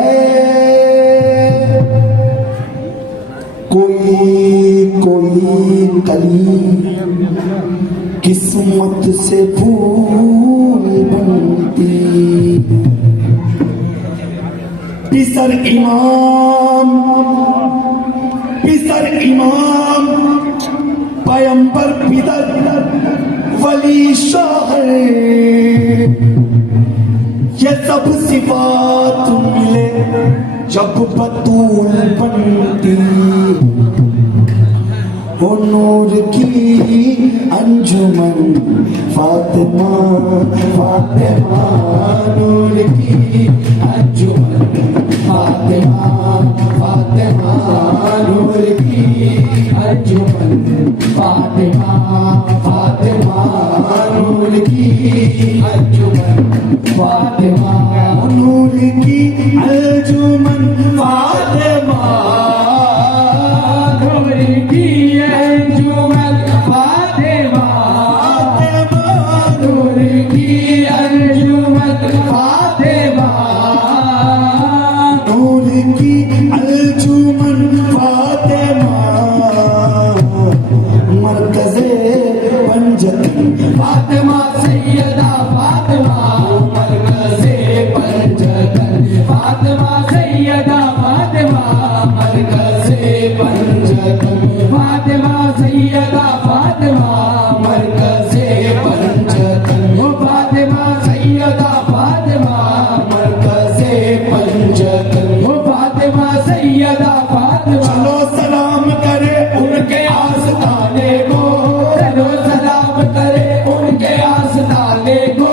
है कोई कोई कली किस्मत से फूल बनती। पिसर इमाम पैगंबर पितर वली शाह, ये सब सिफात मिले जब बतूल बनती। वो नूर की अंजुमन फातिमा फातिमा, नूर की अंजुमन फातिमा फातिमा, नूर की अंजुमन फातिमा फातिमा, नूर की अंजुमन फातिमा, नूर की अंजुमन फातिमा, नूर की अंजुमन फातिमा, नूर की अंजुमन फातिमा, नूर की अंजुमन फातिमा, मरकज़े पंजतन फातिमा सैयदा फातिमा, मरकज़े पंजतन फातिमा सैयदा फातिमा, मरकज़े पंजतन फातिमा सैयदा फातिमा, मरकज़े पंजतन फातिमा सैयदा फातिमा, मरकज़े पंजतन फातिमा सैयदा फातिमा। चलो सलाम करे उनके आस्ताने को, चलो सलाम करे उनके आस्ताने को,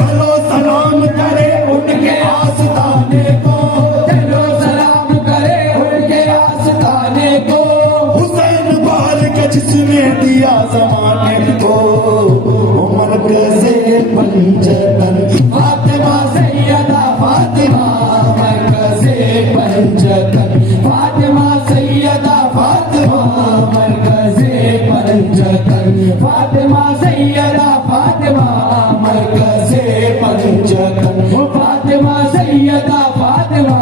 चलो सलाम करे उनके आस्ताने को, चलो सलाम करे उनके आस्ताने को। हुसैन बाल के जिसने दिया ज़माने को, मरकज़े पंजतन फातिमा सैयदा फातिमा, मरकज़े पंजतन फातिमा सैयदा फातिमा, मरकज़े पंजतन फातिमा सैयदा फातिमा, मरकज़े पंजतन फातिमा सैयदा फातिमा।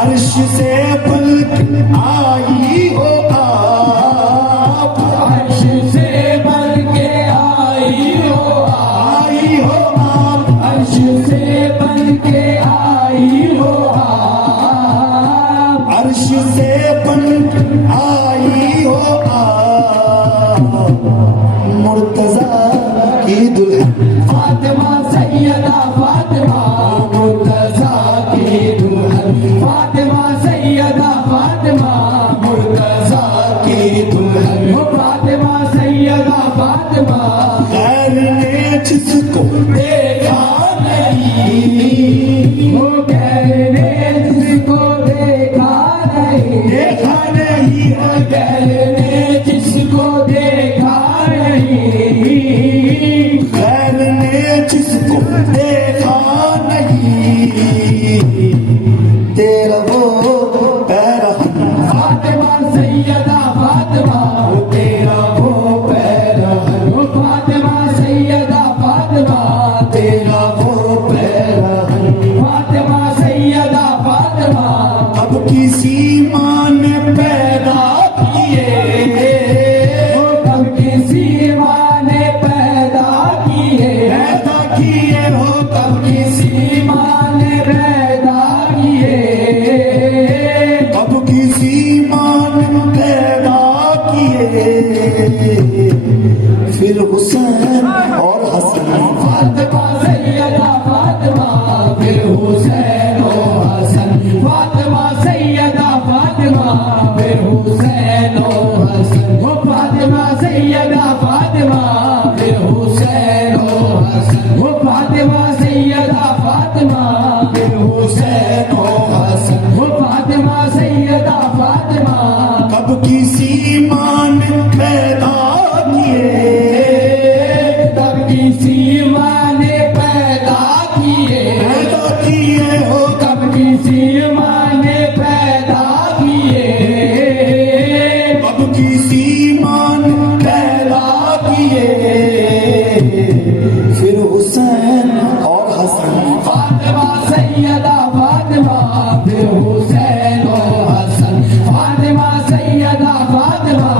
अर्श से पलक आई हो आप, अर्श से बन के आई हो आप, अर्श से बन के आई हो आप, अर्श से बन के आई हो आप। मुर्तज़ा की दुल्हन फातिमा सैयदा फातिमा, मुर्तज़ा की दुल्हन फातिमा सैयदा फातिमा, मुर्तज़ा की दुल्हन फातिमा सैयदा फातिमा। गैर ने जिसको देखा नहीं, वो गैर ने जिसको देखा नहीं, देखा नहीं, गैर ने जिसको देखा नहीं, गैर ने जिसको देखा नहीं, तेरा वो पैरहन फातिमा सैयदा फातिमा, तेरा वो पैरहन फातिमा सैयदा फातिमा, तेरा वो पैरहन फातिमा सैयदा फातिमा। अब किसी माँ ने पैदा किए, अब किसी माँ ने पैदा किए, पैदा किए हो, तब किसी माँ ने पैदा किए, अब किसी माँ ने पैदा किए। फिर हुसैन और हसन फातिमा सैयदा फातिमा, फिर हुसैन और हसन फातिमा सैयदा फातिमा, फिर हुसैन और हसन फातिमा सैयदा फातिमा, फिर हुसैन और हसन फातिमा सैयदा फातिमा, फिर हुसैन और हसन फातिमा सैयदा फातिमा। कब किसी माँ ने पैदा फिर हुसैन व हसन, फातिमा सैयदा फातिमा,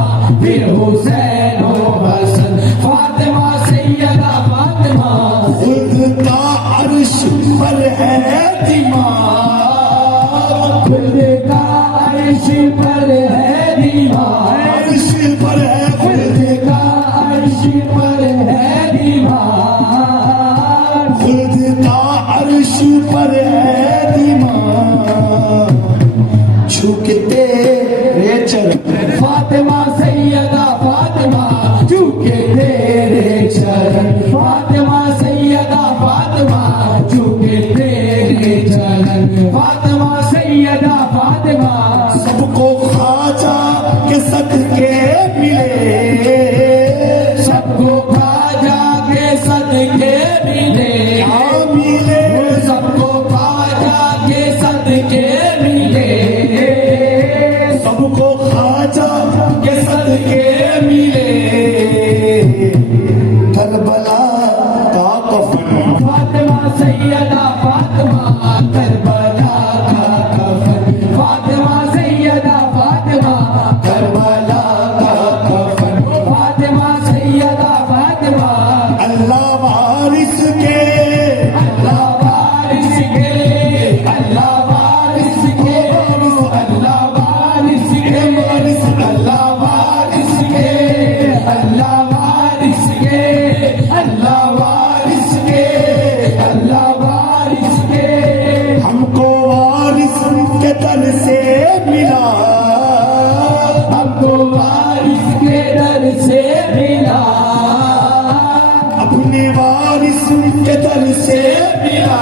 फिर हुसैन व हसन, फातिमा सैयदा फातिमा। खुद का अर्श पर है दिमाग, खुद का अर्श पर है दिमाग, अर्श पर है खुद का अर्श पर है दिमाग, खुद का अर्श पर है दिमाग। झुकते रे चरण फातिमा सैयदा फातिमा, झुके तेरे चरण, फातिमा सैयदा फातिमा, झुके तेरे चरण, फातिमा सैयदा फातिमा। सबको ख्वाजा के सदके मिले, सबको ख्वाजा के सदके मिले, क्या मिले सबको ख्वाजा के सदके मिले, सबको ख्वाजा के सदके मिले। करबला का कफन, फातिमा सैयदा फातिमा, करबला का कफन, फातिमा सैयदा फातिमा, करबला का कफन, फातिमा सैयदा फातिमा। अल्लाह वारिस के, अल्लाह वारिस के, अल्लाह वारिस के, अल्लाह वारिस के, अल्लाह वारिस के, अल्लाह वारिस के, अल्लाह वारिस के, अल्लाह वारिस के। हमको वारिस के दर से मिला, हमको वारिस के दर से मिला, अपने वारिस के दर से मिला,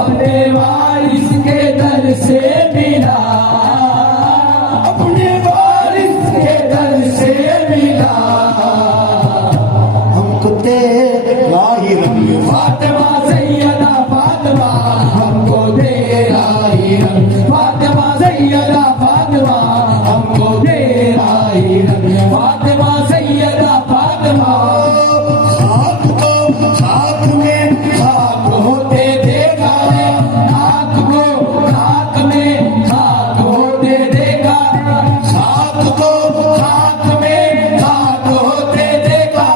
अपने वारिस के दर से मिला, अपने वारिस के दर से मिला। हमको तेरा ही रंग, फातिमा सैयदा फातिमा, हमको तेरा ही रंग, फातिमा सैयदा फातिमा, हमको तेरा ही रंग, फातिमा सैयदा फातिमा। खाक को खाक में खाक होते देखा है, खाक को खाक में खाक होते देखा, खाक को खाक में खाक होते देखा,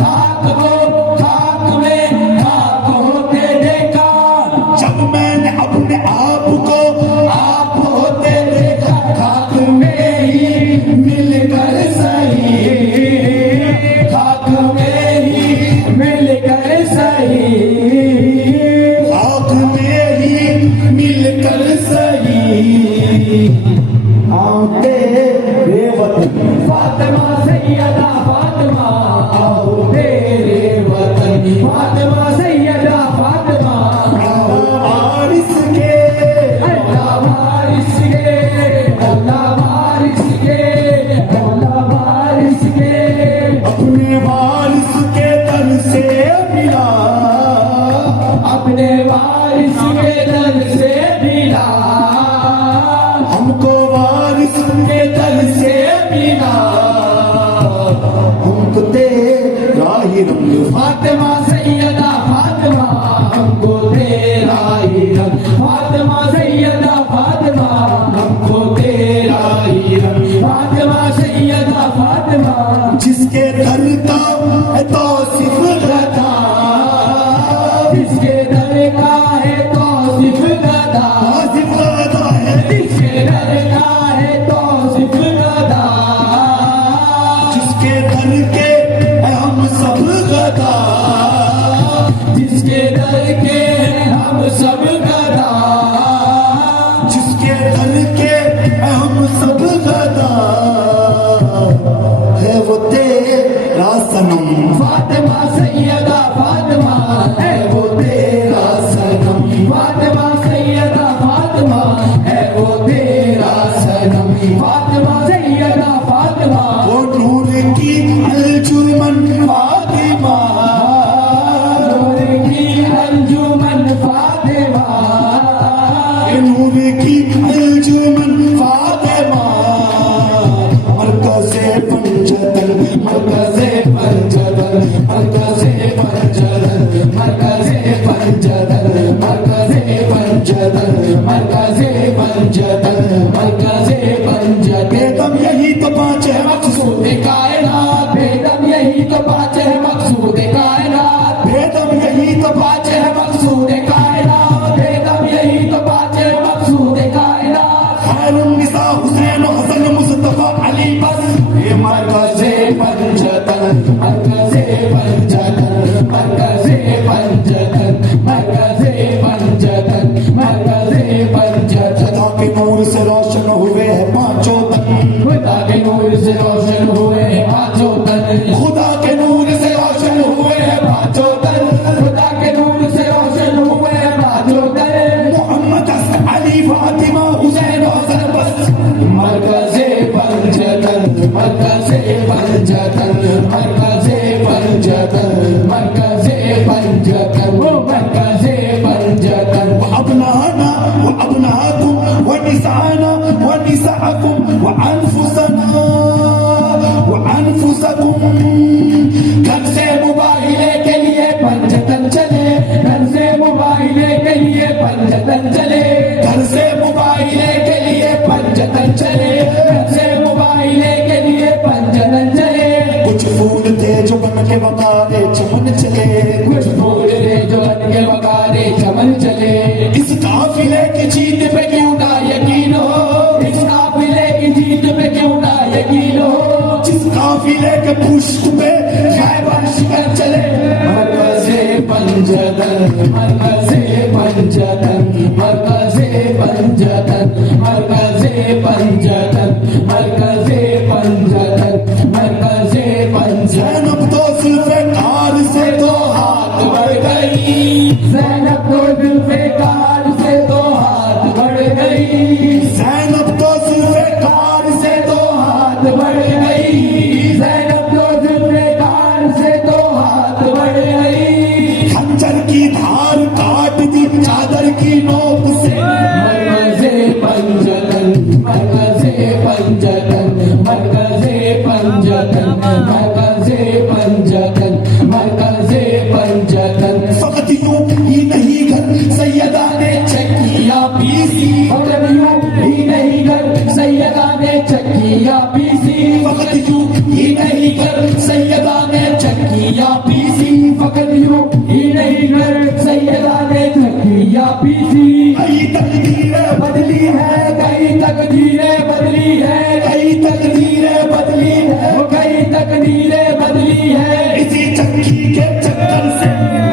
खाक को खाक में खाक होते देखा। जब मैंने अपने आप को आप होते देखा, खाक में ही मिलकर सही, खाक में ही मिलकर सही, खाक में ही मिलकर सही। आओ तेरे वतन, फातिमा सैयदा फातिमा, आओ तेरे वतन, फातिमा सैयदा फातिमा। वारिस के, अल्लाह वारिस के, अल्लाह वारिस के, अल्लाह वारिस के। अपने वारिस के दर से मिला, अपने वारिस के दर से मिला, हमको वारिस के दर से मिला। हमको तेरा ही रंग, फातिमा सैयदा फातिमा, हमको तेरा ही रंग, फातिमा सैयदा फातिमा, हमको तेरा ही रंग, फातिमा सैयदा फातिमा। जिसके दर का है तौसीफ गदा, जिसके दर का है तौसीफ गदा, तौसीफ गदा है, जिसके दर का है तौसीफ गदा, जिसके दर के है हम सब गदा, जिसके दर के हम सब गदा, जिसके दर के है हम सब गदा। है वो तेरा सनम, फातिमा सैयदा फातिमा, है वो तेरा सनम, फातिमा सैयदा फातिमा, है वो तेरा सनम, फातिमा सैयदा फातिमा। वो नूर की अलजुमन फातिमा, नूर की अंजुमन फातिमा, ये नूर की अलजुमन फातिमा। मरकज़े पंजतन, मरकज़े पंजतन, मरकज़े पंजतन, मरकज़े पंजतन, मरकज़े पंजतन। पंजतन मरकज़े पंजतन मरकज़े पंजतन बेदम यही तो पांच है मकसूद कायनात बेदम यही तो पाँच है मकसूद कायनात बेदम यही तो पाँच है मकसूद कायनात बेदम यही तो पाँच है मकसूद कायनात खैरुन्निसा हुसैन हसन मुस्तफा अली बस ये मरकज़े पंजतन मरकज़े पंजतन मरकज़े पंजतन मरकज़े पंजतन मरकज़े पंजतन खुदा के नूर से रोशन हुए हैं पांचों तन खुदा के नूर से रोशन हुए हैं पाँचों तन खुदा के नूर से रोशन हुए हैं पाँचों तन खुदा के नूर से रोशन हुए हैं पाँचों तन मोहम्मद अली फातिमा हुसैन हसन बस मरकज़े पंजतन मरकज़े पंजतन मरकज़े पंजतन मरकज़े पंजतन मरकज़े पंजतन वअबनाना वअबनाकुम वनिसाना वनिसाकुम वअनफुसकुम घर से मुबाहिले के लिए पंजतन चले घर से मुबाहिले के लिए पंजतन चले घर से मुबाहिले के लिए पंजतन चले घर से मुबाहिले के लिए पंजतन चले कुछ फूल थे जो बन के बकारे चमन चले कुछ फूल थे जो बन के बकारे चमन चले इस काफिले की जीत पे क्यों ना यकीन हो इस काफिले की जीत पे क्यों ना यकीन हो जिस काफिले के पुष्ट पे खैबर शिकर चले मरकज़े पंजतन मरकज़े पंजतन मरकज़े पंजतन मरकज़े पंजतन मरकज़े पंजतन मरकज़े पंजतन जैनब तो जुल्फ़िकार से तो हाथ बढ़ गई ज़ैनब तो जुल्फ़िकार से तो हाथ बढ़ गई जैनब तो जुल्फ़िकार से तो हाथ बढ़ गई ज़ैनब तो जुल्फ़िकार से तो हाथ बढ़ गई खंजर की धार काट दी चादर की नोक से मरकज़े पंजतन मरकज़े पंजतन मरकज़े पंजतन मरकज़े पंजतन मरकज़े पंजतन फकत यूं ही नहीं घर सैयदा ने चक्कियां पीसी फकत यूं ही नहीं कर सैयदा ने चक्कियां पीसी फकत यूं ही नहीं कर सैयदा ने चक्कियां पीसी फकत यूं ही नहीं कर सैयदा ने चक्कियां पीसी कई तकदीरें बदली है कई तकदीरें बदली है कई तकदीरें बदली है वो कई तकदीरें बदली है इसी चक्की के चक्कर से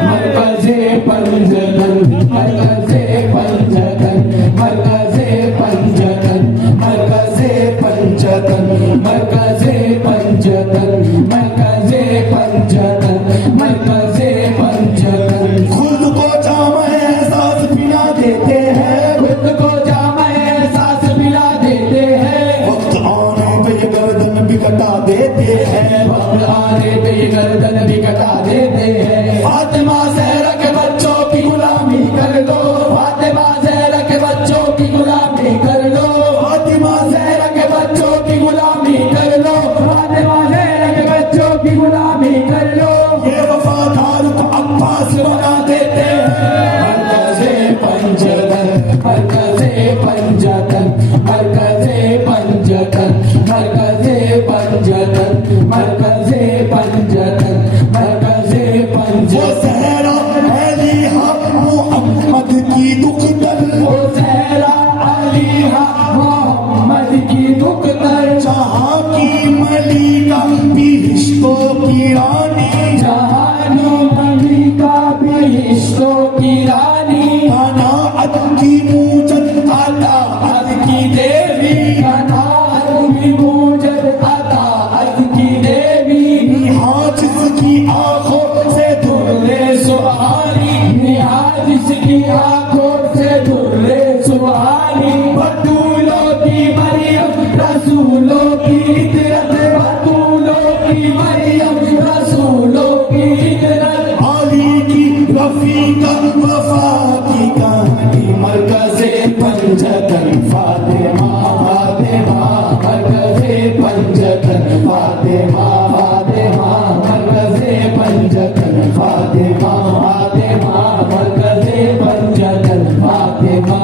मरकज़े पंजतन मरकज़े पंजतन मरकज़े पंजतन मरकज़े पंजतन मरकज़े पंजतन मरकज़े पंजतन मरकज़े पंजतन खुद को जामा एहसास पिला देते हैं खुद को जामा एहसास पिला देते हैं वक्त आने पे ये गर्दन भी कटा देते हैं वक्त आने पे ये गर्दन भी कटा देते हैं फातिमा ज़हरा के बच्चों की गुलामी कर दो फातिमा ज़हरा के बच्चों की गुलामी कर लो फातिमा ज़हरा के बच्चों की गुलामी कर लो फातिमा ज़हरा के बच्चों की गुलामी कर लो ये वफादार को अब्बास बना देते हैं मरकज़े पंजतन मरकज़े पंजतन मरकज़े पंजतन मरकज़े पंजतन मरकज़े पंजतन मरकज़े वो पंजतन सहरा अलीहा मोहम्मद की दुख्तर वो ज़हरा अलीहा मोहम्मद की दुख्तर जहाँ की मलिका बिहिश्तों की रानी जहानी मलिका बिहिश्तों की रानी कनाअत की मूजत अताअत की देवी कनाअत की मूजत अताअत की देवी हाजिस की आंखों से दुर्रे सुहानी निहाजिस की आंखों से दुर्रे सुहानी बतूलों की मरियम रसूलों की इतरत बतूलों की मरियम रसूलों की इतरत आली की रफीका वफा की कहानी मरकज़े पंजतन फातिमा फातिमा मरकज़े पंजतन फातिमा फातिमा मरकज़े पंजतन फातिमा फातिमा मरकज़े पंजतन फातिमा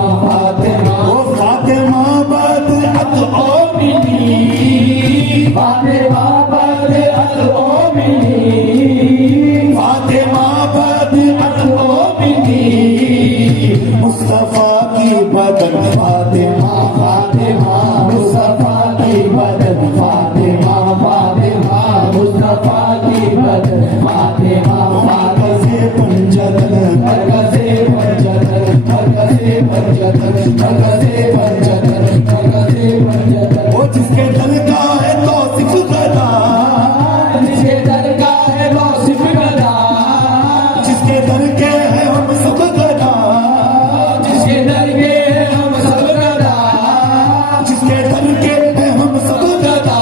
फातिमा बद अल-मोमिनी फातिमा बद अल-मोमिनी मुस्तफा की बदन फातिमा फातिमा मुस्तफा की बदन फातिमा फातिमा मुस्तफा की बदन फातिमा मरकज़े पंजतन मरकज़े पंजतन मरकज़े पंजतन मरकज़े पंजतन मरकज़े पंजतन वो जिसके दर का है तौसीफ गदा जिसके दर का है वासिफ गदा जिसके दर के है हम सब गदा जिसके दर के हम सब गदा जिसके दर के है हम सब गदा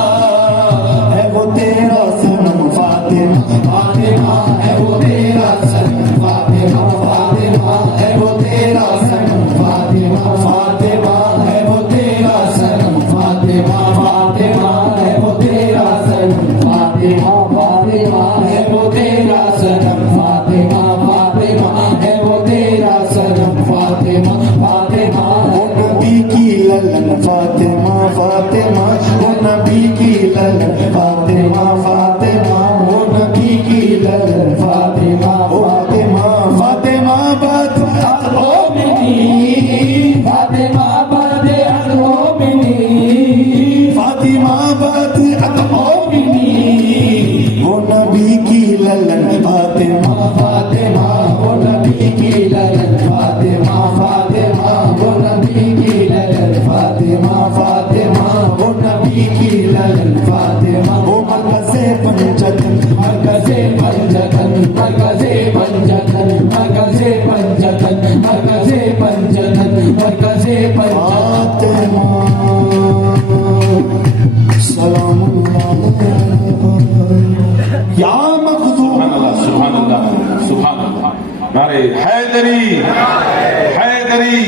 है वो तेरा सनम फातिमा फातिमा है वो तेरा सनम फातिमा फातिमा है वो तेरा सनम फातिमा फातिमा है वो तेरा सनम फातिमा फातिमा है वो तेरा सनम फातिमा फातिमा है वो तेरा सनम फातिमा फातिमा है वो तेरा सनम फातिमा फातिमा वो नबी की ललन फातिमा फातिमा वो नबी की ललन फातिमा फातिमा वो नबी की ललन फातिमा फातिमा फातिमा बद अल-मोमिनी फातिमा बद अल-मोमिनी फातिमा बद अल-मोमिनी वो नबी की ललन फातिमा फातिमा वो नबी की ललन फातिमा फातिमा वो नबी की ललन फातिमा फातिमा वो नबी की ललन फातिमा वो मरकज़े पंजतन मरकज़े पंजतन मरकज़े पंजतन मरकज़े पंजतन मरकज़े पंजतन मरकज़े पंजतन फातिमा सलामुल्लाह या मखदूम सुभान अल्लाह सुभान अल्लाह नारे हैदरी हैदरी